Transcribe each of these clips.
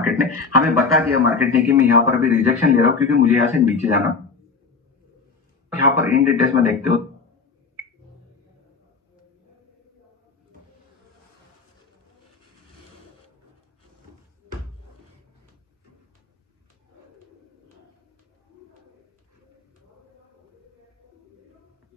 Market ने हमें बता दिया मार्केट ने कि मैं यहाँ पर अभी रिजेक्शन ले रहा हूँ क्योंकि मुझे यहाँ से नीचे जाना। यहाँ पर इन डिटेल्स में देखते हो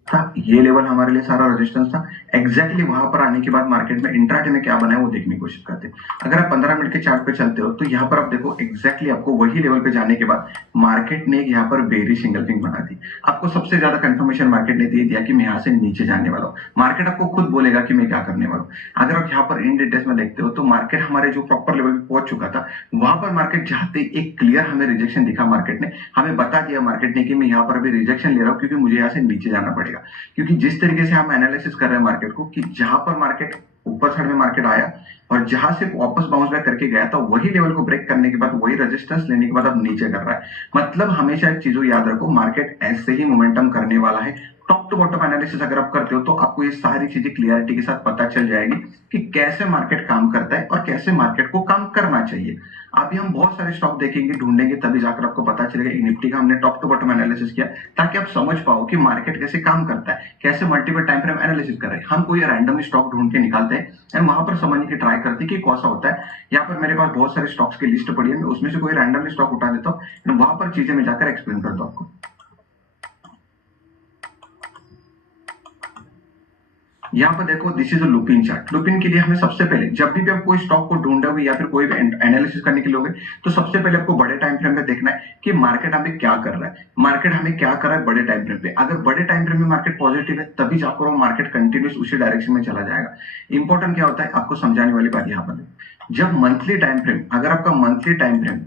था, ये लेवल हमारे लिए सारा रेजिस्टेंस था। एग्जैक्टली वहां पर आने के बाद मार्केट में इंट्राडे में क्या बना है वो देखने की कोशिश करते हैं। अगर आप 15 मिनट के चार्ट पे चलते हो तो यहाँ पर आप देखो एग्जैक्टली आपको वही लेवल पे जाने के बाद मार्केट ने यहाँ पर बेरी सिंगल फिंग बना दी। आपको सबसे ज्यादा कंफर्मेशन मार्केट ने दे दिया कि मैं यहाँ से नीचे जाने वाला हूँ। मार्केट आपको खुद बोलेगा कि मैं क्या करने वाला हूँ। अगर आप यहाँ पर इन डिटेल्स में देखते हो तो मार्केट हमारे जो प्रॉपर लेवल पे पहुंच चुका था, वहां पर मार्केट जाते एक क्लियर हमें रिजेक्शन दिखा। मार्केट ने हमें बता दिया मार्केट ने कि मैं यहाँ पर अभी रिजेक्शन ले रहा हूँ क्योंकि मुझे यहाँ से नीचे जाना पड़ेगा। क्योंकि जिस तरीके से हम एनालिसिस कर रहे हैं मार्केट को कि जहां पर मार्केट ऊपर साइड में मार्केट आया और जहां से वापस बाउंस बैक करके गया था वही लेवल को ब्रेक करने के बाद वही रेजिस्टेंस लेने के बाद अब नीचे कर रहा है। मतलब हमेशा एक चीज याद रखो, मार्केट ऐसे ही मोमेंटम करने वाला है। टॉप टू बॉटम एनालिसिस अगर आप करते हो तो आपको ये सारी चीजें क्लियरिटी के साथ पता चल जाएगी कि कैसे मार्केट काम करता है और कैसे मार्केट को काम करना चाहिए। अभी हम बहुत सारे स्टॉक देखेंगे, ढूंढेंगे, तभी जाकर आपको पता चलेगा। निफ्टी का हमने टॉप टू बॉटम एनालिसिस किया ताकि आप समझ पाओ कि मार्केट कैसे काम करता है, कैसे मल्टीपल टाइम फ्रेम एनालिसिस कर रहे हैं। हम कोई रैंडमली स्टॉक ढूंढ के निकालते हैं एंड वहां पर समझने की ट्राई करते हैं कि कौन सा होता है। यहाँ पर मेरे पास बहुत सारे स्टॉक्स की लिस्ट पड़ी है, मैं उसमें से कोई रैंडमली स्टॉक उठा देता हूँ, वहां पर चीजें मैं जाकर एक्सप्लेन करता हूँ आपको। यहाँ पर देखो, this is a Lupin chart. Lupin के लिए हमें सबसे पहले जब भी आप कोई स्टॉक को ढूंढोगे या फिर कोई भी एनालिसिस करने के लिए होगे तो सबसे पहले आपको बड़े टाइम फ्रेम में देखना है कि मार्केट हमें क्या कर रहा है। मार्केट हमें क्या कर रहा है बड़े टाइम फ्रेम पे। अगर बड़े टाइम फ्रेम में मार्केट पॉजिटिव है तभी जाकर वो मार्केट कंटिन्यूस उसी डायरेक्शन में चला जाएगा। इंपॉर्टेंट क्या होता है आपको समझाने वाली बात यहाँ पर, जब मंथली टाइम फ्रेम, अगर आपका मंथली टाइम फ्रेम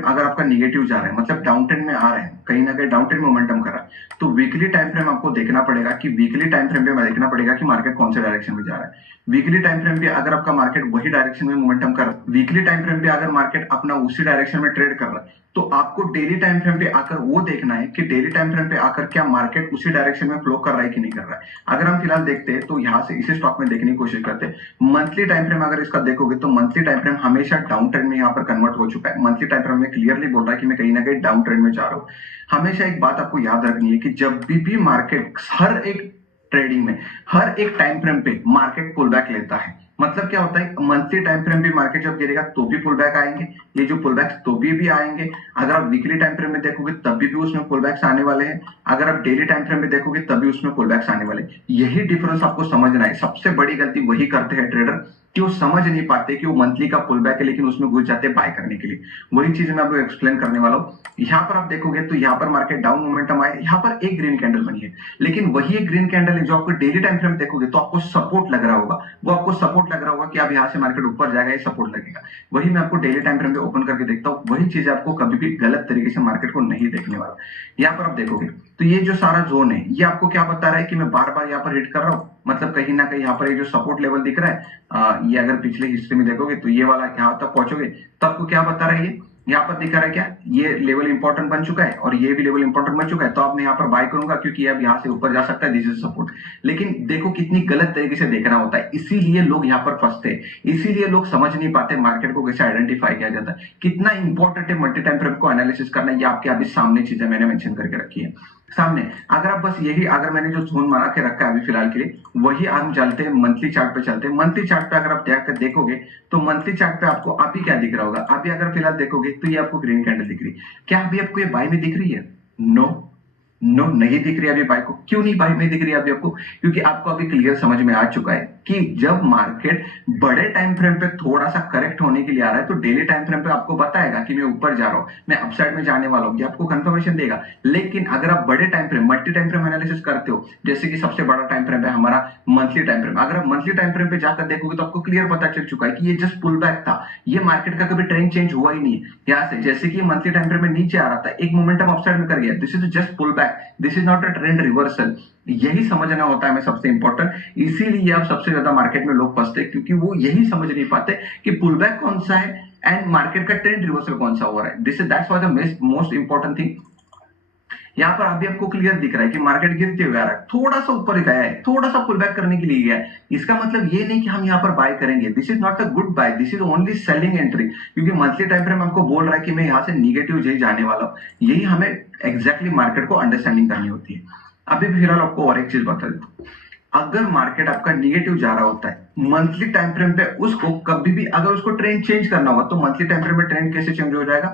अगर आपका निगेटिव जा रहा है, मतलब डाउन ट्रेंड में आ रहे हैं, कहीं ना कहीं डाउन ट्रेंड मोमेंटम कर रहा है, तो वीकली टाइम फ्रेम आपको देखना पड़ेगा कि वीकली टाइम फ्रेम पे देखना पड़ेगा कि मार्केट कौन से डायरेक्शन में जा रहा है। वीकली टाइम फ्रेम पे अगर आपका मार्केट वही डायरेक्शन में मोमेंटम कर रहा है, वीकली टाइम फ्रेम पे अगर मार्केट अपना उसी डायरेक्शन में ट्रेड कर रहा है, तो आपको डेली टाइम फ्रेम पे आकर वो देखना है कि डेली टाइम फ्रेम पे आकर क्या मार्केट उसी डायरेक्शन में फ्लो कर रहा है कि नहीं कर रहा है। अगर हम फिलहाल देखते हैं तो यहाँ से इसी स्टॉक में देखने की कोशिश करते हैं। मंथली टाइम फ्रेम अगर इसका देखोगे तो मंथली टाइम फ्रेम हमेशा डाउन ट्रेंड में यहाँ पर कन्वर्ट हो चुका है। मंथली टाइम फ्रेम में क्लियरली बोल रहा है कि मैं कहीं ना कहीं डाउन ट्रेंड में जा रहा हूँ। हमेशा एक बात आपको याद रखनी है कि जब भी मार्केट हर एक ट्रेडिंग में हर एक टाइम फ्रेम पे मार्केट पुल बैक लेता है। मतलब क्या होता है, मंथली टाइम फ्रेम पे मार्केट जब गिरेगा तो भी पुल बैक आएंगे, ये जो पुल बैक तो भी आएंगे। अगर आप वीकली टाइम फ्रेम में देखोगे तब भी उसमें पुल बैक्स आने वाले हैं। अगर आप डेली टाइम फ्रेम में देखोगे तभी उसमें पुल बैक्स आने वाले। यही डिफरेंस आपको समझना है। सबसे बड़ी गलती वही करते हैं ट्रेडर कि वो समझ नहीं पाते कि वो मंथली का पुल बैक है लेकिन उसमें घुस जाते हैं बाय करने के लिए। वही चीज मैं आपको एक्सप्लेन करने वाला हूँ। यहाँ पर आप देखोगे तो यहाँ पर मार्केट डाउन मोमेंटम आए, यहाँ पर एक ग्रीन कैंडल बनी है, लेकिन वही एक ग्रीन कैंडल है जो आपको डेली टाइम फ्रेम देखोगे तो आपको सपोर्ट लग रहा होगा। वो आपको सपोर्ट लग रहा होगा कि अब यहाँ से मार्केट ऊपर जाएगा, ये सपोर्ट लगेगा। वही मैं आपको डेली टाइम फ्रेम पे ओपन करके देखता हूँ, वही चीज आपको कभी भी गलत तरीके से मार्केट को नहीं देखने वाला। यहाँ पर आप देखोगे तो ये जो सारा जोन है ये आपको क्या बता रहा है कि मैं बार बार यहाँ पर हिट कर रहा हूँ। मतलब कहीं ना कहीं यहाँ पर ये जो सपोर्ट लेवल दिख रहा है, ये अगर पिछले हिस्ट्री में देखोगे तो ये वाला यहाँ तक पहुंचोगे तो आपको क्या बता रहा है, ये यहाँ पर दिखा रहा है क्या, ये लेवल इंपॉर्टेंट बन चुका है और ये भी लेवल इंपॉर्टेंट बन चुका है, तो आप मैं यहाँ पर बाय करूंगा क्योंकि अब यहाँ से ऊपर जा सकता है, दिस इज सपोर्ट। लेकिन देखो कितनी गलत तरीके से देखना होता है, इसीलिए लोग यहाँ पर फंसते हैं, इसीलिए लोग समझ नहीं पाते मार्केट को कैसे आइडेंटिफाई किया जाता है। कितना इंपॉर्टेंट है मल्टी टाइम फ्रेम को एनालिसिस करना, ये आपके अभी सामने चीजें मैंने मेंशन करके रखी है सामने। अगर आप बस यही, अगर मैंने जो जोन बना के रखा है अभी फिलहाल के लिए, वही हम चलते हैं मंथली चार्ट पे चलते हैं। मंथली चार्ट पे अगर आप देखोगे तो मंथली चार्ट पे आपको अभी क्या दिख रहा होगा, अभी अगर फिलहाल देखोगे तो ये आपको ग्रीन कैंडल दिख रही है। क्या अभी आपको ये बाय में दिख रही है? नो, नो नहीं दिख रही है अभी बाय को। क्यों नहीं बाय में दिख रही है अभी आपको? क्योंकि आपको अभी क्लियर समझ में आ चुका है कि जब मार्केट बड़े टाइम फ्रेम पे थोड़ा सा करेक्ट होने के लिए आ रहा है तो डेली टाइम फ्रेम पे आपको बताएगा कि मैं ऊपर जा रहा हूं, मैं अपसाइड में जाने वाला हूं, ये आपको कंफर्मेशन देगा। लेकिन अगर आप बड़े time frame, multi time frame analysis करते हो, जैसे कि सबसे बड़ा टाइम फ्रेम है हमारा मंथली टाइम फ्रेम, अगर आप मंथली टाइम फ्रेम पे जाकर देखोगे तो आपको क्लियर पता चल चुका है कि ये जस्ट पुल बैक था, ये मार्केट का कभी ट्रेंड चेंज हुआ ही नहीं। यहाँ से जैसे कि मंथली टाइम फ्रेम में नीचे आ रहा था, एक मोमेंटम अपसाइड में कर गया, this is just pull back, this is not a trend reversal. यही समझना होता है हमें सबसे इंपॉर्टेंट। इसीलिए आप सबसे ज्यादा मार्केट में लोग फंसते हैं क्योंकि वो यही समझ नहीं पाते कि पुल बैक कौन सा है एंड मार्केट का ट्रेंड रिवर्सल कौन सा हो रहा है। This is that's why the most important thing यहाँ पर अभी आपको क्लियर दिख रहा है कि मार्केट गिरते हुए आ रहा है, थोड़ा सा ऊपर गया है, थोड़ा सा पुल बैक करने के लिए गया है। इसका मतलब ये नहीं कि हम यहाँ पर बाय करेंगे, this is not a good buy, this is only selling entry, क्योंकि मंथली टाइम फ्रेम हमको बोल रहा है कि मैं यहाँ से निगेटिव ही जाने वाला हूँ। यही हमें एग्जैक्टली मार्केट को अंडरस्टैंडिंग करनी होती है। अभी फिलहाल आपको और एक चीज बता देता हूँ, अगर मार्केट आपका निगेटिव जा रहा होता है मंथली टाइम फ्रेम पे, उसको कभी भी अगर उसको ट्रेंड चेंज करना होगा तो मंथली टाइम फ्रेम में ट्रेंड कैसे चेंज हो जाएगा,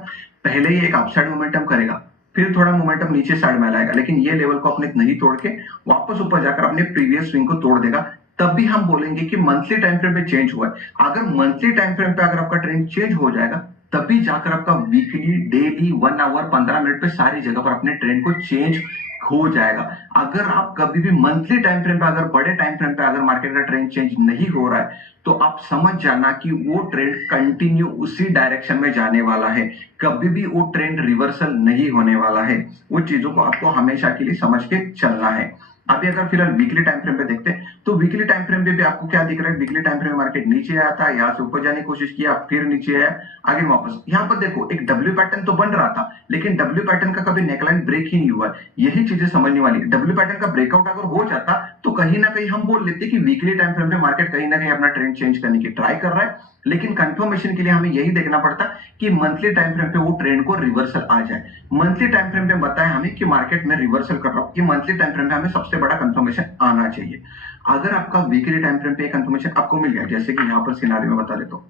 पहले ही एक अपसाइड मोमेंटम करेगा, फिर थोड़ा मोमेंटम नीचे साइड में लाएगा, लेकिन ये लेवल को अपने नहीं तोड़ के वापस ऊपर जाकर अपने प्रीवियस स्विंग को तोड़ देगा, तब भी हम बोलेंगे कि मंथली टाइम फ्रेम पे चेंज हुआ है। अगर मंथली टाइम फ्रेम पे अगर आपका ट्रेंड चेंज हो जाएगा, तभी जाकर आपका वीकली, डेली, 1 आवर, 15 मिनट पे सारी जगह पर अपने ट्रेंड को चेंज हो जाएगा। अगर आप कभी भी मंथली टाइम फ्रेम पे, अगर बड़े टाइम फ्रेम पे अगर मार्केट का ट्रेंड चेंज नहीं हो रहा है, तो आप समझ जाना कि वो ट्रेंड कंटिन्यू उसी डायरेक्शन में जाने वाला है, कभी भी वो ट्रेंड रिवर्सल नहीं होने वाला है। वो चीजों को आपको हमेशा के लिए समझ के चलना है। अभी अगर फिलहाल वीकली टाइम फ्रेम पे देखते हैं, तो वीकली टाइम फ्रेम पे भी आपको क्या दिख रहा है, वीकली टाइम फ्रेम में मार्केट नीचे आया था, यहाँ से ऊपर जाने की कोशिश किया, फिर नीचे आया, आगे वापस। यहाँ पर देखो एक डब्ल्यू पैटर्न तो बन रहा था, लेकिन डब्ल्यू पैटर्न का कभी नेकलाइन ब्रेक ही नहीं हुआ। यही चीजें समझने वाली। डब्ल्यू पैटर्न का ब्रेकआउट अगर हो जाता तो कहीं ना कहीं हम बोल लेते कि वीकली टाइम फ्रेम पे मार्केट कहीं ना कहीं अपना ट्रेंड चेंज करने की ट्राई कर रहा है, लेकिन कंफर्मेशन के लिए हमें यही देखना पड़ता कि मंथली टाइम फ्रेम पे वो ट्रेंड को रिवर्सल आ जाए। मंथली टाइम फ्रेम पे बताएं हमें कि मार्केट में रिवर्सल कर रहा हूं, कि मंथली टाइम फ्रेम पे हमें सबसे बड़ा कंफर्मेशन आना चाहिए। अगर आपका वीकली टाइम फ्रेम पे कंफर्मेशन आपको मिल गया, जैसे कि यहाँ पर सिनारी में बता देता हूं,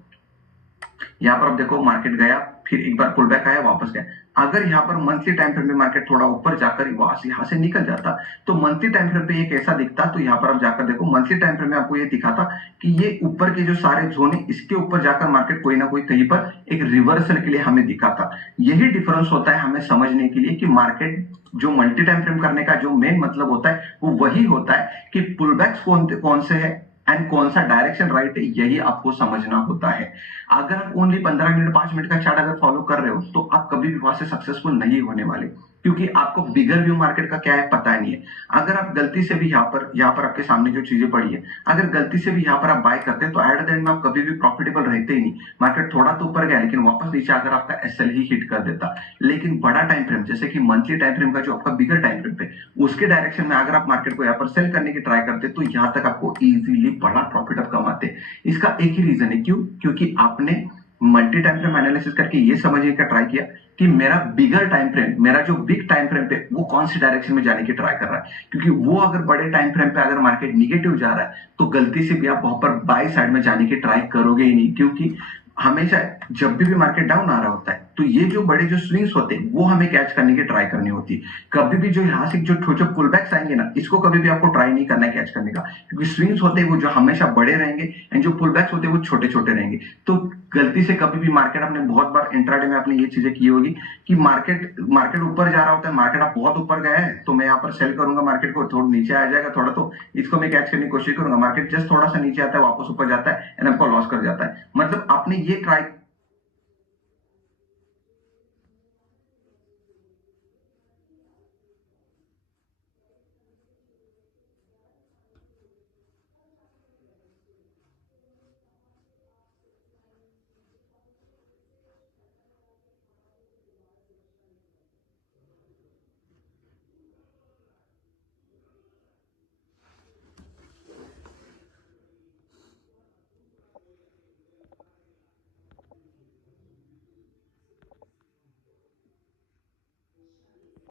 यहाँ पर आप देखो मार्केट गया, फिर एक बार पुल बैक आया, वापस गया। अगर यहाँ पर मंथली टाइम फ्रेम में मार्केट थोड़ा ऊपर जाकर यहाँ से निकल जाता, तो मंथली टाइम फ्रेम पे ये कैसा दिखता, तो यहाँ पर आप जाकर देखो मंथली टाइम फ्रेम में आपको ये दिखाता कि ये ऊपर के जो सारे जोन है, इसके ऊपर जाकर मार्केट कोई ना कोई कहीं पर एक रिवर्सल के लिए हमें दिखाता। यही डिफरेंस होता है हमें समझने के लिए कि मार्केट जो मल्टी टाइम फ्रेम करने का जो मेन मतलब होता है, वो वही होता है कि पुलबैक्स कौन से है एंड कौन सा डायरेक्शन राइट है, यही आपको समझना होता है। अगर आप ओनली 15 मिनट 5 मिनट का चार्ट अगर फॉलो कर रहे हो, तो आप कभी भी वहां से सक्सेसफुल नहीं होने वाले, क्योंकि आपको बिगर व्यू मार्केट का क्या है पता नहीं है। अगर आप गलती से भी यहाँ पर आपके सामने जो चीजें पड़ी है, अगर गलती से भी यहाँ पर आप बाय करते हैं, तो एट द एंड में आप कभी भी प्रॉफिटेबल रहते ही नहीं। मार्केट थोड़ा तो ऊपर गया, लेकिन वापस नीचे आकर आपका एसएल ही हिट कर देता। लेकिन बड़ा टाइम फ्रेम जैसे कि मंथली टाइम फ्रेम का जो आपका बिगर टाइम फ्रेम पे, उसके डायरेक्शन में अगर आप मार्केट को यहाँ पर सेल करने की ट्राई करते, तो यहाँ तक आपको इजीली बड़ा प्रॉफिट आप कमाते। इसका एक ही रीजन है, क्यों? क्योंकि आपने मल्टी टाइम फ्रेम एनालिसिस करके ये समझने का ट्राई किया कि मेरा बिगर टाइम फ्रेम, मेरा जो बिग टाइम फ्रेम पे, वो कौन सी डायरेक्शन में जाने की ट्राई कर रहा है। क्योंकि वो अगर बड़े टाइम फ्रेम पे अगर मार्केट निगेटिव जा रहा है, तो गलती से भी आप वहां पर बाय साइड में जाने की ट्राई करोगे ही नहीं, क्योंकि हमेशा जब भी मार्केट डाउन आ रहा होता है, तो ये जो बड़े जो स्विंग्स होते हैं, वो हमें कैच करने की ट्राई करनी होती है। कभी भी जो यहाँ से जो छोटे पुल बैक्स आएंगे ना, इसको कभी भी आपको ट्राई नहीं करना है कैच करने का, क्योंकि स्विंग्स होते हैं वो जो हमेशा बड़े रहेंगे, एंड जो पुल बैक्स होते हैं वो छोटे छोटे रहेंगे। तो गलती से कभी भी मार्केट, आपने बहुत बार इंट्राडे में आपने ये चीजें की होगी कि मार्केट ऊपर जा रहा होता है, मार्केट आप बहुत ऊपर गया है, तो मैं यहाँ पर सेल करूंगा, मार्केट को थोड़ा नीचे आ जाएगा थोड़ा, तो इसको मैं कैच करने की कोशिश करूंगा, मार्केट जस्ट थोड़ा सा नीचे आता है, वापस ऊपर जाता है एंड आपको लॉस कर जाता है। मतलब आपने ये ट्राई